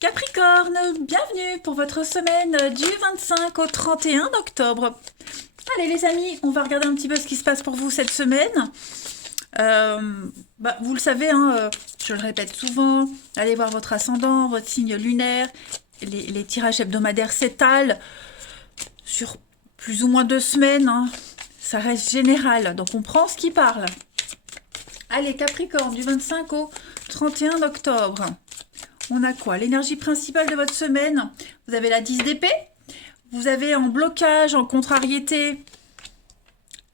Capricorne, bienvenue pour votre semaine du 25 au 31 octobre. Allez les amis, on va regarder un petit peu ce qui se passe pour vous cette semaine. Vous le savez, je le répète souvent, allez voir votre ascendant, votre signe lunaire. Les tirages hebdomadaires s'étalent sur plus ou moins 2 semaines. Ça reste général, donc on prend ce qui parle. Allez Capricorne, du 25 au 31 octobre. On a quoi? L'énergie principale de votre semaine, vous avez la 10 d'épée, vous avez en blocage, en contrariété,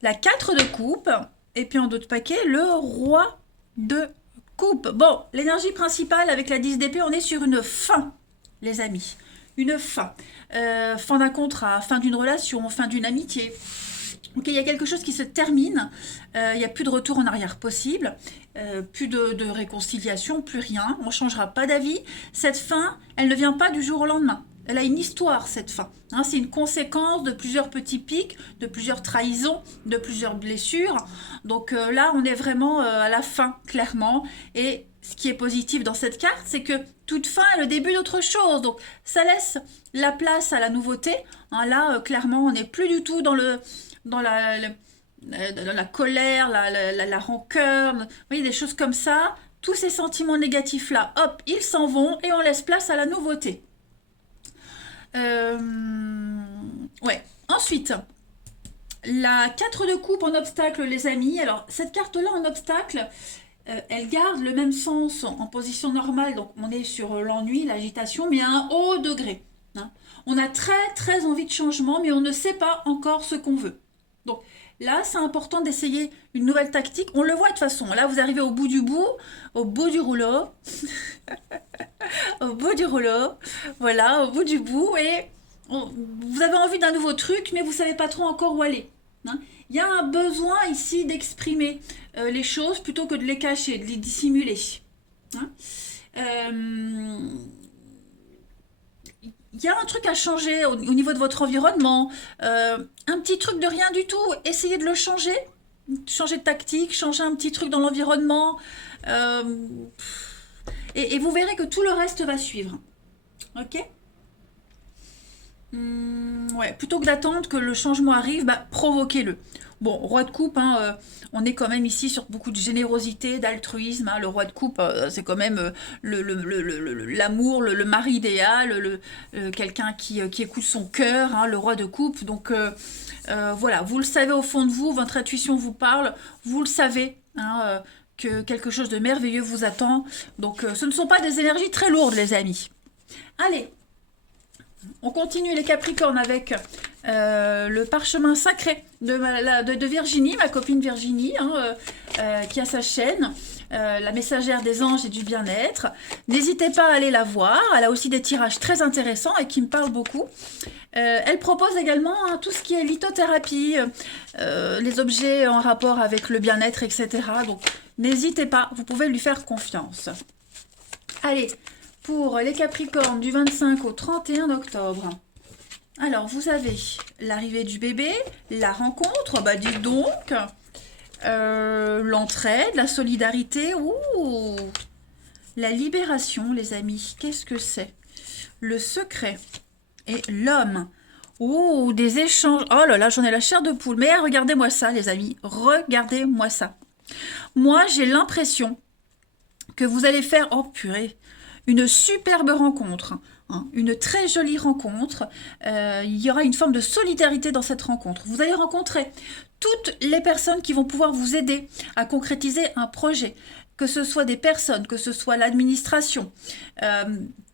la 4 de coupe, et puis en dos de paquet, le roi de coupe. Bon, l'énergie principale avec la 10 d'épée, on est sur une fin, les amis. Une fin. Fin d'un contrat, fin d'une relation, fin d'une amitié. Ok, il y a quelque chose qui se termine, il n'y a plus de retour en arrière possible, plus de réconciliation, plus rien, on ne changera pas d'avis. Cette fin, elle ne vient pas du jour au lendemain. Elle a une histoire, cette fin. C'est une conséquence de plusieurs petits pics, de plusieurs trahisons, de plusieurs blessures. Donc là, on est vraiment à la fin, clairement. Et ce qui est positif dans cette carte, c'est que toute fin est le début d'autre chose. Donc ça laisse la place à la nouveauté. Là, clairement, on n'est plus du tout dans la colère, la rancœur, vous voyez, des choses comme ça. Tous ces sentiments négatifs-là, hop, ils s'en vont et on laisse place à la nouveauté. Ouais. Ensuite, la 4 de coupe en obstacle, les amis. Alors, cette carte-là en obstacle, elle garde le même sens en position normale. Donc, on est sur l'ennui, l'agitation, mais à un haut degré. On a très, très envie de changement, mais on ne sait pas encore ce qu'on veut. Donc là, c'est important d'essayer une nouvelle tactique. On le voit de toute façon. Là, vous arrivez au bout du rouleau. Au bout du rouleau. Voilà, au bout du bout. Et vous avez envie d'un nouveau truc, mais vous ne savez pas trop encore où aller. Il y a un besoin ici d'exprimer les choses plutôt que de les cacher, de les dissimuler. Il y a un truc à changer au niveau de votre environnement, un petit truc de rien du tout, essayez de le changer de tactique, changer un petit truc dans l'environnement, et vous verrez que tout le reste va suivre. Ok. Ouais, plutôt que d'attendre que le changement arrive, provoquez-le. Bon, roi de coupe, on est quand même ici sur beaucoup de générosité, d'altruisme. Le roi de coupe, c'est quand même l'amour, le mari idéal, quelqu'un qui écoute son cœur, le roi de coupe. Donc voilà, vous le savez au fond de vous, votre intuition vous parle, vous le savez, que quelque chose de merveilleux vous attend. Donc ce ne sont pas des énergies très lourdes, les amis. Allez, on continue les Capricornes avec le parchemin sacré de Virginie, ma copine Virginie, qui a sa chaîne, la messagère des anges et du bien-être. N'hésitez pas à aller la voir, elle a aussi des tirages très intéressants et qui me parlent beaucoup. Elle propose également tout ce qui est lithothérapie, les objets en rapport avec le bien-être, etc. Donc n'hésitez pas, vous pouvez lui faire confiance. Allez, pour les Capricornes du 25 au 31 octobre. Alors, vous avez l'arrivée du bébé, la rencontre, dites donc, l'entraide, la solidarité, la libération, les amis. Qu'est-ce que c'est? Le secret et l'homme. Des échanges. Oh là là, j'en ai la chair de poule. Mais regardez-moi ça, les amis. Regardez-moi ça. Moi, j'ai l'impression que vous allez faire... Oh purée, une superbe rencontre, une très jolie rencontre. Il y aura une forme de solidarité dans cette rencontre. Vous allez rencontrer toutes les personnes qui vont pouvoir vous aider à concrétiser un projet, que ce soit des personnes, que ce soit l'administration.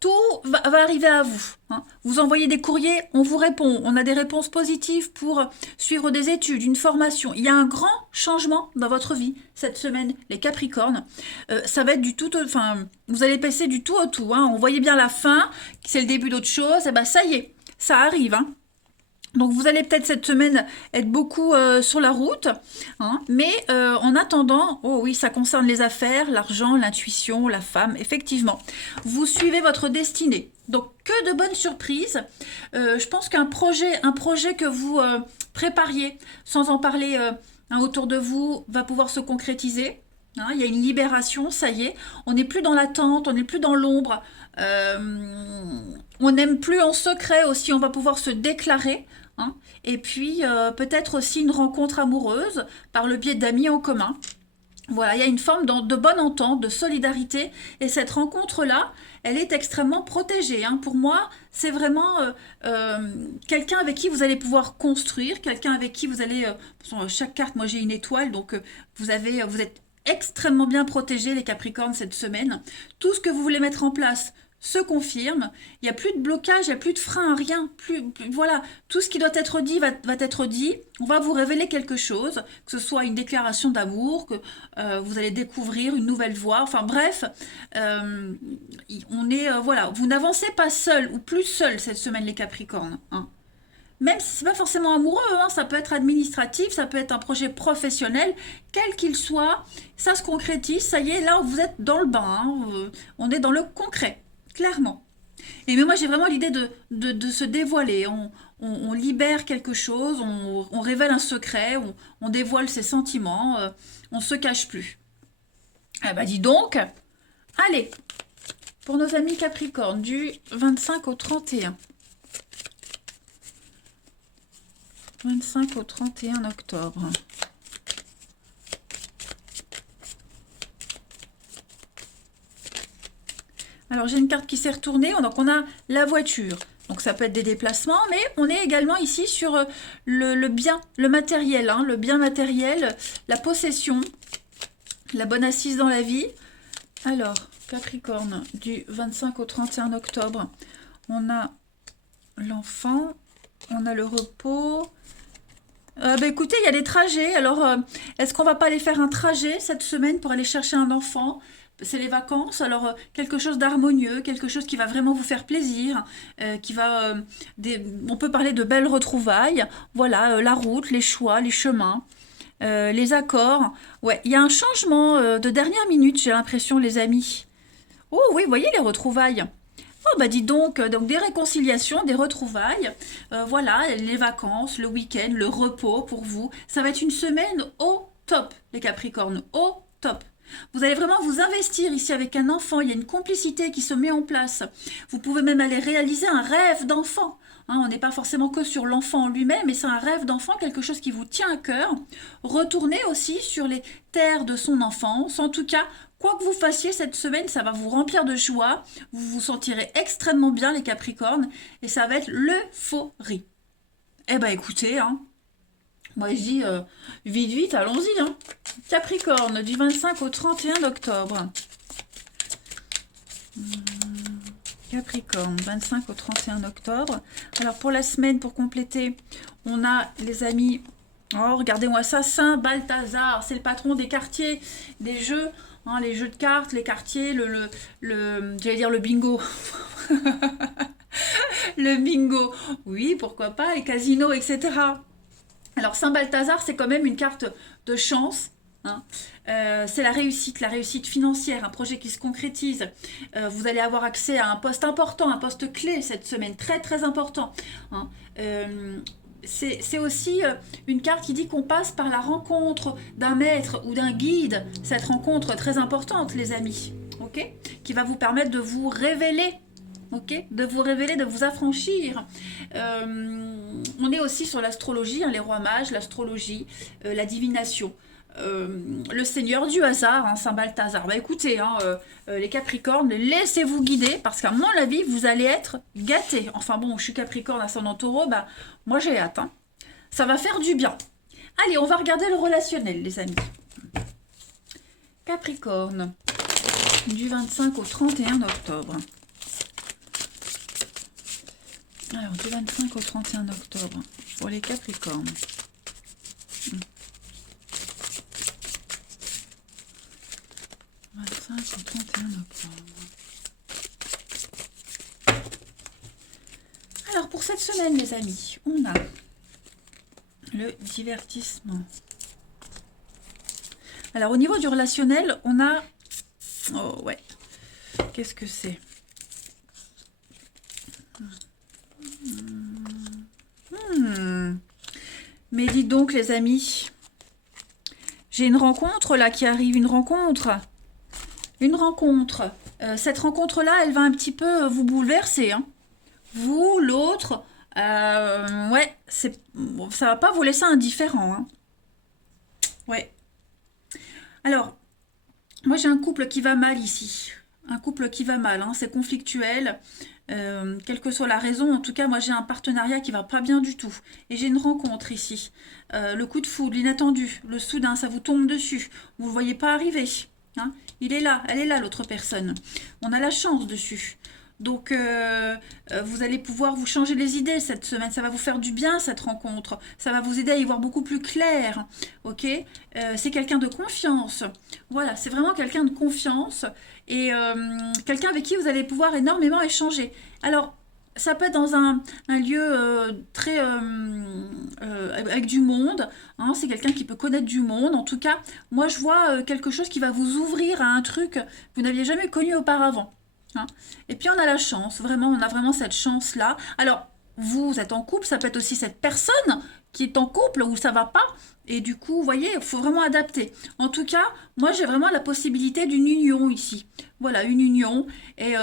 Tout va arriver à vous. Vous envoyez des courriers, on vous répond. On a des réponses positives pour suivre des études, une formation. Il y a un grand changement dans votre vie cette semaine, les Capricornes. Ça va être du tout... vous allez passer du tout au tout. On voyait bien la fin, c'est le début d'autre chose. Et ça y est, ça arrive. Donc vous allez peut-être cette semaine être beaucoup sur la route, mais en attendant, oh oui, ça concerne les affaires, l'argent, l'intuition, la femme, effectivement. Vous suivez votre destinée. Donc que de bonnes surprises. Je pense qu'un projet que vous prépariez sans en parler autour de vous va pouvoir se concrétiser. Hein, il y a une libération, ça y est. On n'est plus dans l'attente, on n'est plus dans l'ombre. On n'aime plus en secret aussi, on va pouvoir se déclarer. Hein. Et puis peut-être aussi une rencontre amoureuse par le biais d'amis en commun. Voilà, il y a une forme de bonne entente, de solidarité. Et cette rencontre-là, elle est extrêmement protégée. Hein. Pour moi, c'est vraiment quelqu'un avec qui vous allez pouvoir construire, quelqu'un avec qui vous allez... chaque carte, moi j'ai une étoile, donc vous êtes extrêmement bien protégés, les Capricornes, cette semaine. Tout ce que vous voulez mettre en place se confirme. Il n'y a plus de blocage, il n'y a plus de frein, rien. Voilà, tout ce qui doit être dit va être dit. On va vous révéler quelque chose, que ce soit une déclaration d'amour, que vous allez découvrir une nouvelle voie. Enfin bref, voilà, vous n'avancez pas seul ou plus seul cette semaine, les Capricornes. Hein. Même si c'est pas forcément amoureux, hein, ça peut être administratif, ça peut être un projet professionnel, quel qu'il soit, ça se concrétise, ça y est, là vous êtes dans le bain, hein, on est dans le concret, clairement. Et mais moi j'ai vraiment l'idée de se dévoiler, on libère quelque chose, on révèle un secret, on dévoile ses sentiments, on se cache plus. Ah bah dis donc, allez, pour nos amis Capricorne, du 25 au 31. 25 au 31 octobre. Alors j'ai une carte qui s'est retournée, donc on a la voiture. Donc ça peut être des déplacements, mais on est également ici sur le bien, le matériel, hein, le bien matériel, la possession, la bonne assise dans la vie. Alors, Capricorne, du 25 au 31 octobre, on a l'enfant, on a le repos. Bah écoutez, il y a des trajets. Alors, est-ce qu'on va pas aller faire un trajet cette semaine pour aller chercher un enfant? C'est les vacances, alors quelque chose d'harmonieux, quelque chose qui va vraiment vous faire plaisir, on peut parler de belles retrouvailles, voilà, la route, les choix, les chemins, les accords. Ouais, il y a un changement de dernière minute, j'ai l'impression, les amis. Oh oui, vous voyez les retrouvailles. Oh bah dis donc des réconciliations, des retrouvailles, voilà, les vacances, le week-end, le repos pour vous. Ça va être une semaine au top, les Capricornes, au top. Vous allez vraiment vous investir ici avec un enfant, il y a une complicité qui se met en place. Vous pouvez même aller réaliser un rêve d'enfant. Hein, on n'est pas forcément que sur l'enfant en lui-même, mais c'est un rêve d'enfant, quelque chose qui vous tient à cœur. Retournez aussi sur les terres de son enfance. En tout cas, quoi que vous fassiez cette semaine, ça va vous remplir de joie. Vous vous sentirez extrêmement bien, les Capricornes, et ça va être l'euphorie. Eh ben écoutez, hein, moi je dis vite vite, allons-y. Hein. Capricorne, du 25 au 31 octobre. Capricorne, 25 au 31 octobre. Alors pour la semaine, pour compléter, on a les amis... Oh, regardez-moi ça, Saint Balthazar, c'est le patron des quartiers, des jeux, hein, les jeux de cartes, les quartiers, j'allais dire le bingo. Le bingo, oui, pourquoi pas, les casinos, etc. Alors Saint Balthazar, c'est quand même une carte de chance. Hein. C'est la réussite financière, un projet qui se concrétise. Vous allez avoir accès à un poste important, un poste clé cette semaine, très très important. Hein. C'est aussi une carte qui dit qu'on passe par la rencontre d'un maître ou d'un guide. Cette rencontre très importante, les amis, ok, qui va vous permettre de vous révéler. Okay, de vous révéler, de vous affranchir. On est aussi sur l'astrologie, hein, les rois mages, l'astrologie, la divination. Le seigneur du hasard, hein, Saint Balthazar. Bah écoutez, hein, les Capricornes, laissez-vous guider parce qu'à mon avis, vous allez être gâtés. Enfin bon, je suis Capricorne, ascendant Taureau, bah moi j'ai hâte. Hein. Ça va faire du bien. Allez, on va regarder le relationnel, les amis. Capricorne, du 25 au 31 octobre. Alors, du 25 au 31 octobre, pour les Capricornes. 25 au 31 octobre. Alors, pour cette semaine, les amis, on a le divertissement. Alors, au niveau du relationnel, on a... Oh, ouais. Qu'est-ce que c'est ? Mais dites donc, les amis, J'ai une rencontre là qui arrive, une rencontre. Une rencontre. Cette rencontre-là, elle va un petit peu vous bouleverser, hein. Vous, l'autre, ouais, bon, ça va pas vous laisser indifférent, hein. Ouais. Alors, moi j'ai un couple qui va mal ici. Un couple qui va mal, hein, c'est conflictuel. Quelle que soit la raison, en tout cas, moi j'ai un partenariat qui va pas bien du tout. Et j'ai une rencontre ici. Le coup de foudre, l'inattendu, le soudain, ça vous tombe dessus. Vous ne le voyez pas arriver, hein. Il est là, elle est là, l'autre personne. On a la chance dessus. Donc, vous allez pouvoir vous changer les idées cette semaine. Ça va vous faire du bien, cette rencontre. Ça va vous aider à y voir beaucoup plus clair. Ok. C'est quelqu'un de confiance. Voilà, c'est vraiment quelqu'un de confiance. Et quelqu'un avec qui vous allez pouvoir énormément échanger. Alors, ça peut être dans un lieu très avec du monde, hein, c'est quelqu'un qui peut connaître du monde. En tout cas, moi je vois quelque chose qui va vous ouvrir à un truc que vous n'aviez jamais connu auparavant, hein. Et puis on a la chance, vraiment, on a vraiment cette chance-là. Alors, vous êtes en couple, ça peut être aussi cette personne qui est en couple où ça va pas. Et du coup, vous voyez, il faut vraiment adapter. En tout cas, moi j'ai vraiment la possibilité d'une union ici. Voilà, une union. Et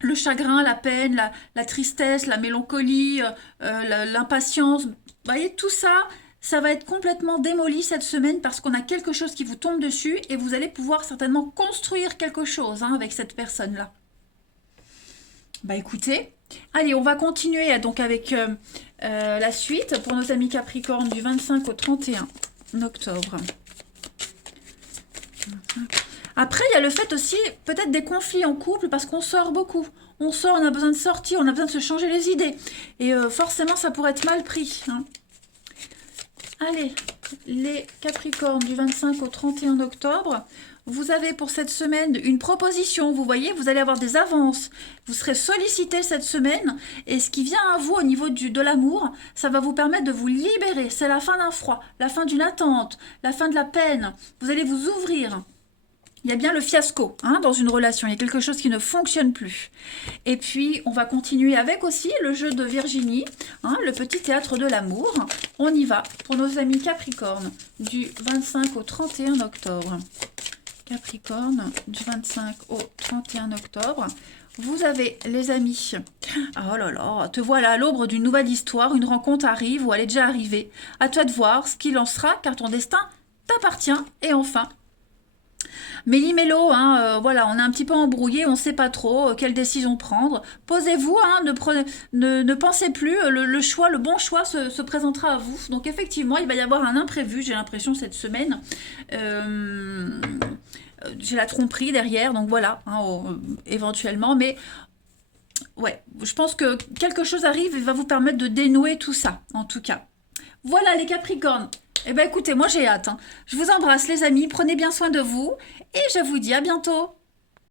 le chagrin, la peine, la tristesse, la mélancolie, l'impatience, vous voyez, tout ça, ça va être complètement démoli cette semaine parce qu'on a quelque chose qui vous tombe dessus et vous allez pouvoir certainement construire quelque chose, hein, avec cette personne-là. Bah écoutez, allez, on va continuer donc avec la suite pour nos amis Capricorne du 25 au 31 octobre. Après, il y a le fait aussi, peut-être des conflits en couple, parce qu'on sort beaucoup. On sort, on a besoin de sortir, on a besoin de se changer les idées. Et forcément, ça pourrait être mal pris, hein. Allez, les Capricornes du 25 au 31 octobre, vous avez pour cette semaine une proposition. Vous voyez, vous allez avoir des avances. Vous serez sollicité cette semaine. Et ce qui vient à vous au niveau de l'amour, ça va vous permettre de vous libérer. C'est la fin d'un froid, la fin d'une attente, la fin de la peine. Vous allez vous ouvrir. Il y a bien le fiasco, hein, dans une relation. Il y a quelque chose qui ne fonctionne plus. Et puis, on va continuer avec aussi le jeu de Virginie, hein, le petit théâtre de l'amour. On y va pour nos amis Capricorne du 25 au 31 octobre. Capricorne du 25 au 31 octobre. Vous avez les amis. Oh là là, te voilà à l'aube d'une nouvelle histoire. Une rencontre arrive ou elle est déjà arrivée. À toi de voir ce qu'il en sera car ton destin t'appartient. Et enfin, méli-mélo, hein, voilà, on est un petit peu embrouillé, on ne sait pas trop quelle décision prendre. Posez-vous, hein, ne pensez plus, le choix, le bon choix se présentera à vous. Donc effectivement, il va y avoir un imprévu, j'ai l'impression, cette semaine. J'ai la tromperie derrière, donc voilà, hein, éventuellement, mais ouais, je pense que quelque chose arrive et va vous permettre de dénouer tout ça, en tout cas. Voilà les Capricornes. Eh bien écoutez, moi j'ai hâte, hein. Je vous embrasse les amis, prenez bien soin de vous et je vous dis à bientôt.